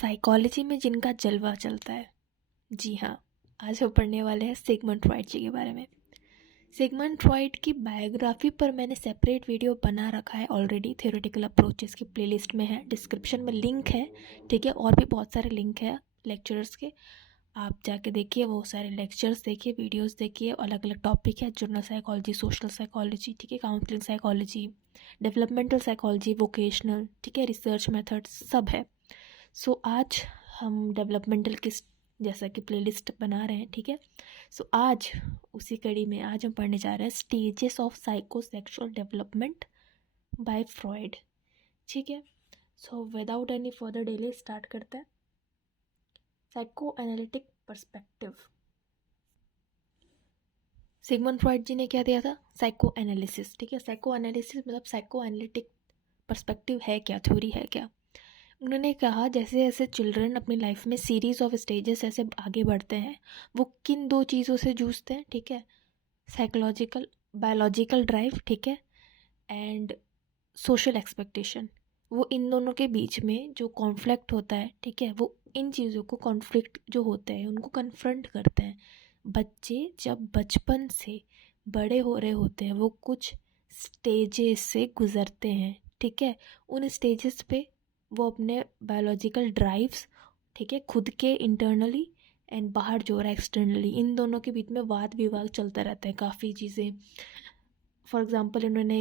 Psychology में जिनका जलवा चलता है, जी हाँ, आज हम पढ़ने वाले हैं सिगमंड फ्रॉइड जी के बारे में। सिगमंड फ्रॉइड की बायोग्राफी पर मैंने सेपरेट वीडियो बना रखा है ऑलरेडी, थ्योरेटिकल अप्रोचेस की प्लेलिस्ट में है, डिस्क्रिप्शन में लिंक है, ठीक है। और भी बहुत सारे लिंक है लेक्चरर्स के, आप जाके देखिए, वो सारे लेक्चर्स देखिए, वीडियोस देखिए, अलग अलग टॉपिक है, जर्नल साइकोलॉजी, सोशल साइकोलॉजी, ठीक है, counselling psychology, developmental psychology, vocational, ठीक है, रिसर्च मेथड्स सब है। सो आज हम डेवलपमेंटल की जैसा कि प्लेलिस्ट बना रहे हैं, ठीक है। सो आज उसी कड़ी में आज हम पढ़ने जा रहे हैं stages of psychosexual development by Freud, ठीक है। So without any further delay start करते हैं। Psycho analytic perspective, Sigmund Freud ji ने क्या दिया था? साइको एनालिसिस, ठीक है। साइको एनालिसिस मतलब साइको एनालिटिक पर्सपेक्टिव है क्या, थ्योरी है क्या। उन्होंने कहा जैसे जैसे चिल्ड्रन अपनी लाइफ में सीरीज़ ऑफ स्टेजेस ऐसे आगे बढ़ते हैं, वो किन दो चीज़ों से जूझते हैं, ठीक है। साइकोलॉजिकल, बायोलॉजिकल ड्राइव, ठीक है, एंड सोशल एक्सपेक्टेशन। वो इन दोनों के बीच में जो कॉन्फ्लिक्ट होता है, ठीक है, वो इन चीज़ों को, कॉन्फ्लिक्ट जो होते हैं उनको कन्फ्रंट करते हैं। बच्चे जब बचपन से बड़े हो रहे होते हैं, वो कुछ स्टेजेस से गुज़रते हैं, ठीक है। उन स्टेजेस पे वो अपने बायोलॉजिकल ड्राइव्स, ठीक है, खुद के इंटरनली एंड बाहर जो हो रहा है एक्सटर्नली, इन दोनों के बीच में वाद विवाद चलता रहता है, काफ़ी चीज़ें। फॉर एग्जांपल इन्होंने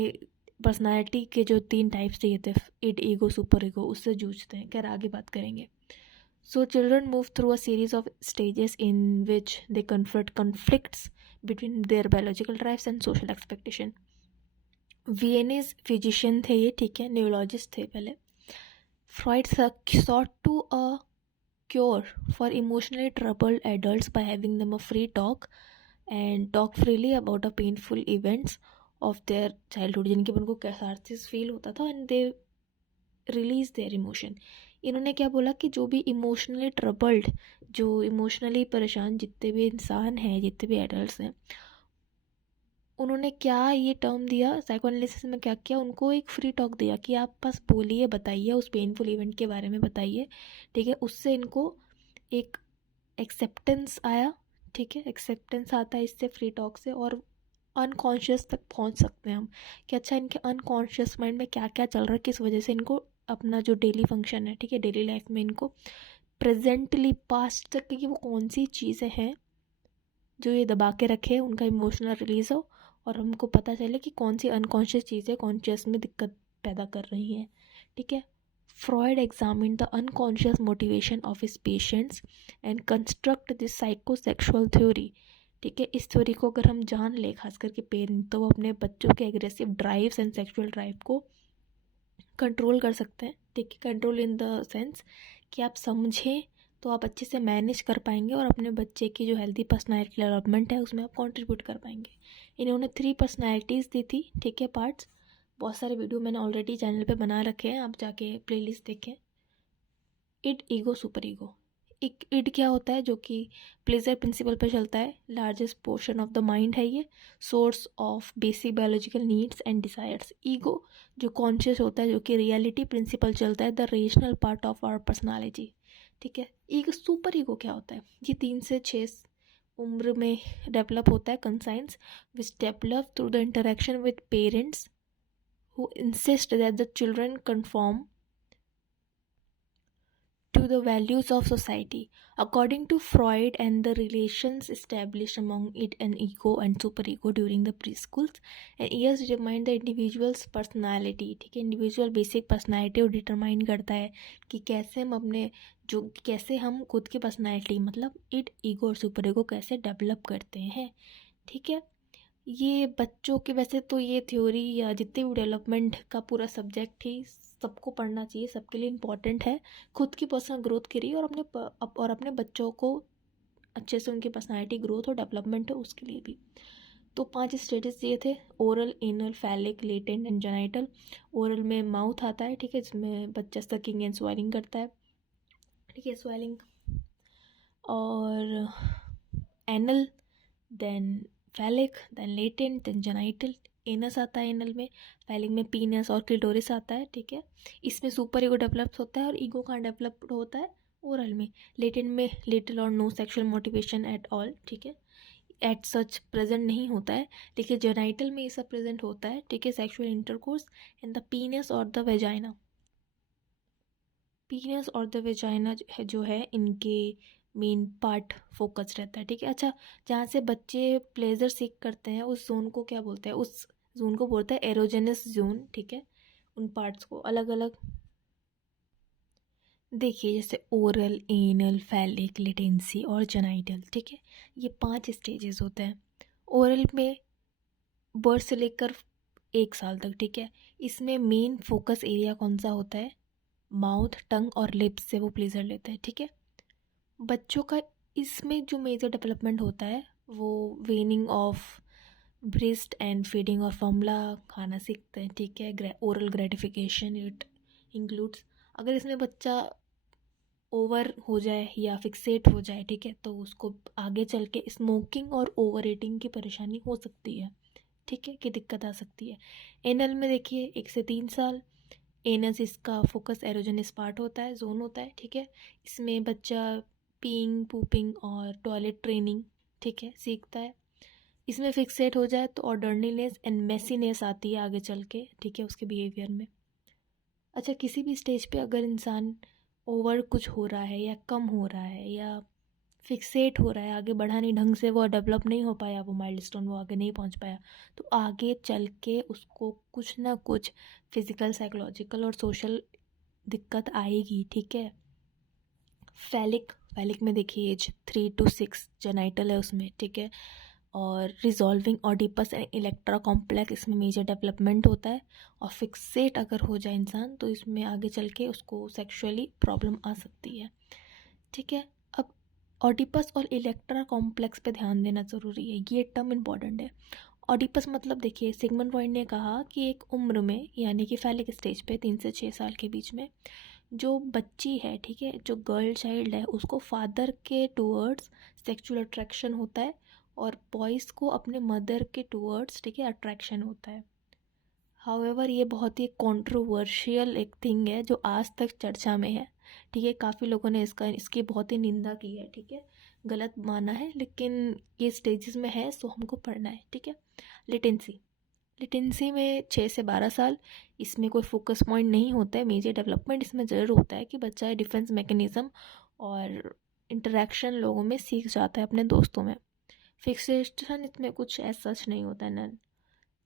पर्सनालिटी के जो 3 टाइप्स दिए थे, इड, ईगो, सुपर ईगो, उससे जूझते हैं। खैर आगे बात करेंगे। So children move through a series of stages in which they confront conflicts between their biological drives and social expectation. Viennese physician थे ये, ठीक है, न्यूरोलॉजिस्ट थे पहले। Freud sought to a cure for emotionally troubled adults by having them a free talk and talk freely about the painful events of their childhood, जिनके उनको catharsis feel होता था, and they release there emotion. इन्होंने क्या बोला कि जो भी इमोशनली ट्रबल्ड, जो इमोशनली परेशान जितने भी इंसान हैं, जितने भी एडल्ट्स हैं, उन्होंने क्या ये टर्म दिया साइकोएनालिसिस में, क्या किया, उनको एक फ्री टॉक दिया कि आप बस बोलिए, बताइए उस पेनफुल इवेंट के बारे में बताइए, ठीक है। उससे इनको एक एक्सेप्टेंस आया, ठीक है, एक्सेप्टेंस आता है इससे, फ्री टॉक से, और अनकॉन्शियस तक पहुंच सकते हैं हम कि अच्छा इनके अनकॉन्शियस माइंड में क्या क्या चल रहा है, किस वजह से इनको अपना जो डेली फंक्शन है, ठीक है, डेली लाइफ में इनको प्रेजेंटली पास्ट तक की वो कौन सी चीज़ें हैं जो ये दबा के रखे, उनका इमोशनल रिलीज हो, और हमको पता चले कि कौन सी अनकॉन्शियस चीज़ें कॉन्शियस में दिक्कत पैदा कर रही हैं, ठीक है। Freud examine the unconscious motivation of his patients and construct this psychosexual theory, ठीक है। इस थ्योरी को अगर हम जान ले, खास करके पेरेंट, तो वो अपने बच्चों के aggressive drives and sexual drive को कंट्रोल कर सकते हैं, ठीक है। कंट्रोल इन द सेंस कि आप समझें तो आप अच्छे से मैनेज कर पाएंगे और अपने बच्चे की जो हेल्दी पर्सनैलिटी डेवलपमेंट है उसमें आप कंट्रीब्यूट कर पाएंगे। इन्होंने 3 पर्सनैलिटीज़ दी थी, ठीक है, पार्ट्स। बहुत सारे वीडियो मैंने ऑलरेडी चैनल पे बना रखे हैं, आप जाके प्लेलिस्ट देखें। Id, ego, super ego. एक इड क्या होता है, जो कि प्लेजर प्रिंसिपल पर चलता है, largest portion of the mind है ये, source of basic biological needs and desires. Ego जो कॉन्शियस होता है, जो कि रियलिटी प्रिंसिपल चलता है, the rational part of our personality, ठीक है। ईगो, सुपर ईगो क्या होता है, ये 3 से 6 उम्र में डेवलप होता है, conscience which develop through the interaction with parents who insist that the children confirm to the values of society. According to Freud and the relations established among it and ego and superego during the preschools and years determine the individual's personality, ठीक है। Individual basic personality को determine करता है कि कैसे हम अपने जो, कैसे हम खुद की पर्सनैलिटी मतलब इट, ईगो और सुपर ईगो कैसे डेवलप करते हैं, ठीक है। ये बच्चों के, वैसे तो ये थ्योरी या जितने भी डेवलपमेंट का पूरा सब्जेक्ट ही सबको पढ़ना चाहिए, सबके लिए इम्पॉर्टेंट है, खुद की पर्सनल ग्रोथ के लिए और अपने बच्चों को अच्छे से उनकी पर्सनालिटी ग्रोथ और डेवलपमेंट है उसके लिए भी। तो 5 स्टेजेस दिए थे, oral, anal, phallic, latent and genital. Oral में माउथ आता है, ठीक है, जिसमें बच्चा सकिंग एंड स्वेलिंग करता है, ठीक है, स्वेलिंग। और anal, then phallic, then latent, then genital. Anus आता है एनल में, फैलिक में पीनस और क्लिटोरिस आता है, ठीक है। इसमें सुपर ईगो डेवलप होता है और ईगो कहाँ डेवलप होता है, ओरल में, लेटेंट में लिटिल और no sexual motivation at all, ठीक है, एट सच प्रेजेंट नहीं होता है, लेकिन जेनाइटल में ये सब प्रेजेंट होता है, ठीक है, सेक्सुअल इंटरकोर्स इन द पीनस और द वेजाइना। पीनस और द वेजाइना जो है इनके मेन पार्ट फोकस रहता है, ठीक है। अच्छा, जहाँ से बच्चे प्लेजर सीख करते हैं उस जोन को क्या बोलते हैं? उस जोन को बोलते हैं एरोजेनस जोन, ठीक है। उन पार्ट्स को अलग अलग देखिए, जैसे ओरल, एनल, फैलिक, लेटेंसी और जेनाइटल, ठीक है, ये 5 स्टेजेस होते हैं। ओरल में बर्थ से लेकर 1 साल तक, ठीक है। इसमें मेन फोकस एरिया कौन सा होता है? माउथ, टंग और लिप्स से वो प्लेजर लेते हैं, ठीक है। बच्चों का इसमें जो मेजर डेवलपमेंट होता है वो वेनिंग ऑफ ब्रेस्ट एंड फीडिंग और फॉर्मूला खाना सीखते हैं, ठीक है। Oral gratification it includes. अगर इसमें बच्चा ओवर हो जाए या फिक्सेट हो जाए, ठीक है, तो उसको आगे चल के स्मोकिंग और ओवर ईटिंग की परेशानी हो सकती है, ठीक है, कि दिक्कत आ सकती है। एनल में देखिए 1 से 3 साल। एनस इसका फोकस एरोजेनस पार्ट होता है, जोन होता है, ठीक है। इसमें बच्चा पीइंग, पूपिंग और टॉयलेट ट्रेनिंग, ठीक है, सीखता है। इसमें फिक्सेट हो जाए तो ऑर्डरनीनेस एंड मेसीनेस आती है आगे चल के, ठीक है, उसके बिहेवियर में। अच्छा, किसी भी स्टेज पे अगर इंसान ओवर कुछ हो रहा है या कम हो रहा है या फिक्सेट हो रहा है, आगे बढ़ा नहीं, ढंग से वो डेवलप नहीं हो पाया, वो माइलस्टोन वो आगे नहीं पहुंच पाया, तो आगे चल के उसको कुछ ना कुछ फिजिकल, साइकोलॉजिकल और सोशल दिक्कत आएगी, ठीक है। फैलिक में देखिए एज 3 to 6 जेनाइटल है उसमें, ठीक है। और resolving Oedipus and Electra complex इसमें मेजर डेवलपमेंट होता है। और फिक्सेट अगर हो जाए इंसान तो इसमें आगे चल के उसको सेक्सुअली प्रॉब्लम आ सकती है, ठीक है। अब ऑडिपस और इलेक्ट्रा कॉम्प्लेक्स पे ध्यान देना ज़रूरी है, ये टर्म इम्पॉर्टेंट है। ऑडिपस मतलब देखिए, सिगमंड फ्रॉइड ने कहा कि एक उम्र में, यानी कि फैलिक स्टेज पे 3 से 6 साल के बीच में जो बच्ची है, ठीक है, जो गर्ल चाइल्ड है, उसको फादर के टूवर्ड्स सेक्सुअल अट्रैक्शन होता है और बॉयज़ को अपने मदर के टूवर्ड्स, ठीक है, अट्रैक्शन होता है। हाउएवर ये बहुत ही कंट्रोवर्शियल एक थिंग है जो आज तक चर्चा में है, ठीक है। काफ़ी लोगों ने इसकी बहुत ही निंदा की है, ठीक है, गलत माना है, लेकिन ये स्टेजेस में है सो हमको पढ़ना है, ठीक है। लिटेंसी में 6 से 12 साल। इसमें कोई फोकस पॉइंट नहीं होता है, मेजर डेवलपमेंट इसमें ज़रूर होता है कि बच्चा डिफेंस मैकेनिज़्म और इंटरेक्शन लोगों में सीख जाता है, अपने दोस्तों में। फिक्सेशन इसमें कुछ ऐसा सच नहीं होता है। नन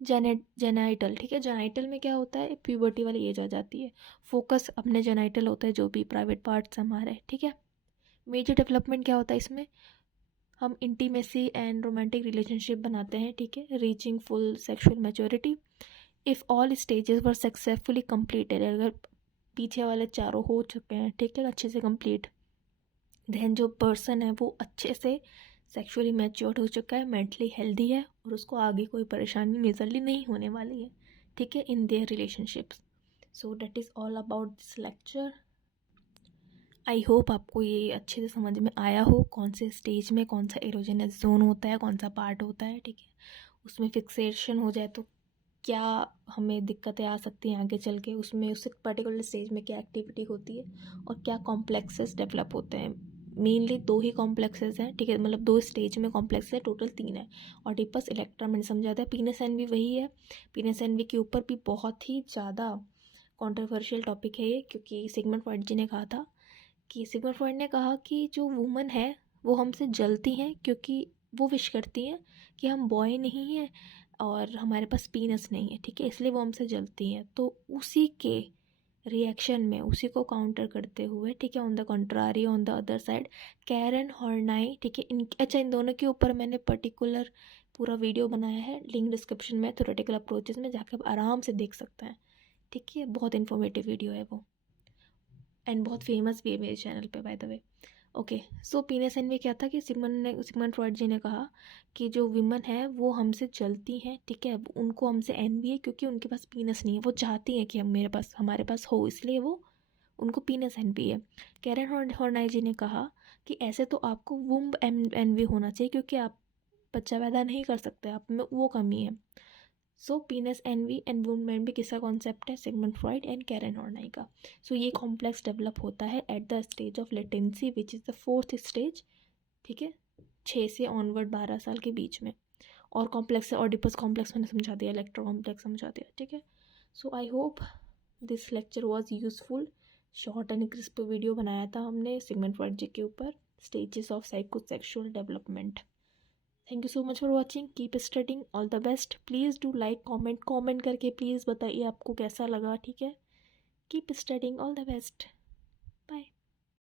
जेनाइटल, ठीक है, जेनाइटल में क्या होता है, प्यूबर्टी वाली एज आ जाती है, फोकस अपने जेनाइटल होता है, जो भी प्राइवेट पार्ट्स हमारे, ठीक है। मेजर डेवलपमेंट क्या होता है इसमें? हम इंटीमेसी एंड रोमांटिक रिलेशनशिप बनाते हैं, ठीक है, reaching full sexual maturity if all stages were successfully completed. अगर पीछे वाले चारों हो चुके हैं, ठीक है, अच्छे से कंप्लीट, देन जो पर्सन है वो अच्छे से सेक्सुअली मैच्योर्ड हो चुका है, मेंटली हेल्दी है और उसको आगे कोई परेशानी मेजरली नहीं होने वाली है, ठीक है, in their relationships. So that is all about this lecture. I hope आपको ये अच्छे से समझ में आया हो, कौन से स्टेज में कौन सा एरोजेनस जोन होता है, कौन सा पार्ट होता है, ठीक है। उसमें फिक्सेशन हो जाए तो क्या हमें दिक्कतें आ सकती हैं आगे चल के, उसमें उस पर्टिकुलर स्टेज में क्या एक्टिविटी होती है और क्या कॉम्प्लेक्सेस डेवलप होते हैं। मेनली 2 ही कॉम्प्लेक्सेस हैं, ठीक है, मतलब 2 स्टेज में कॉम्प्लेक्स है, टोटल 3 है। ऑडिपस, इलेक्ट्रा मैंने समझा था, पीनस एनवी वही है। पीनस एनवी के ऊपर भी बहुत ही ज़्यादा कॉन्ट्रोवर्शियल टॉपिक है ये, क्योंकि सिगमंड फ्रॉइड जी ने कहा था कि सिगमंड फ्रॉइड ने कहा कि जो वुमन है वो हमसे जलती हैं क्योंकि वो विश करती हैं कि हम बॉय नहीं हैं और हमारे पास पीनस नहीं है, ठीक है, इसलिए वो हमसे जलती हैं। तो उसी के रिएक्शन में, उसी को काउंटर करते हुए, ठीक है, on the contrary, on the other side, Karen Horney, ठीक है, इन दोनों के ऊपर मैंने पर्टिकुलर पूरा वीडियो बनाया है, लिंक डिस्क्रिप्शन में, थ्योरेटिकल अप्रोचेस में जाकर आप आराम से देख सकते हैं, ठीक है, बहुत इन्फॉर्मेटिव वीडियो है वो एंड बहुत फेमस भी है मेरे चैनल पे, by the way. Okay, so penis envy क्या था कि सिगमंड फ्रॉइड जी ने कहा कि जो विमन है वो हमसे जलती हैं, ठीक है, उनको हमसे एनवी है क्योंकि उनके पास पीनस नहीं है, वो चाहती हैं कि हमारे पास हो, इसलिए वो उनको पीनस एनवी है। कैरन हॉर्नाई जी ने कहा कि ऐसे तो आपको वुम्ब एनवी होना चाहिए क्योंकि आप बच्चा पैदा नहीं कर सकते, आप में वो कमी है। सो पीनस एनवी एनवुलमेंट भी किसका कॉन्सेप्ट है? सिगमंड फ्रॉइड एंड कैरन हॉर्नाई का। सो ये कॉम्प्लेक्स डेवलप होता है at the stage of latency which is the 4th stage, ठीक है, 6 से ऑनवर्ड 12 साल के बीच में। और कॉम्प्लेक्स है ऑडिपस कॉम्प्लेक्स मैंने समझा दिया, इलेक्ट्रो कॉम्प्लेक्स समझा दिया, ठीक है। So I hope this lecture was useful. Short and crisp video बनाया था हमने सिगमंड फ्रॉइड जी के ऊपर, stages of psychosexual development. Thank you so much for watching, keep studying, all the best. Please do like comment करके please बताइए आपको कैसा लगा, ठीक है। Keep studying, all the best.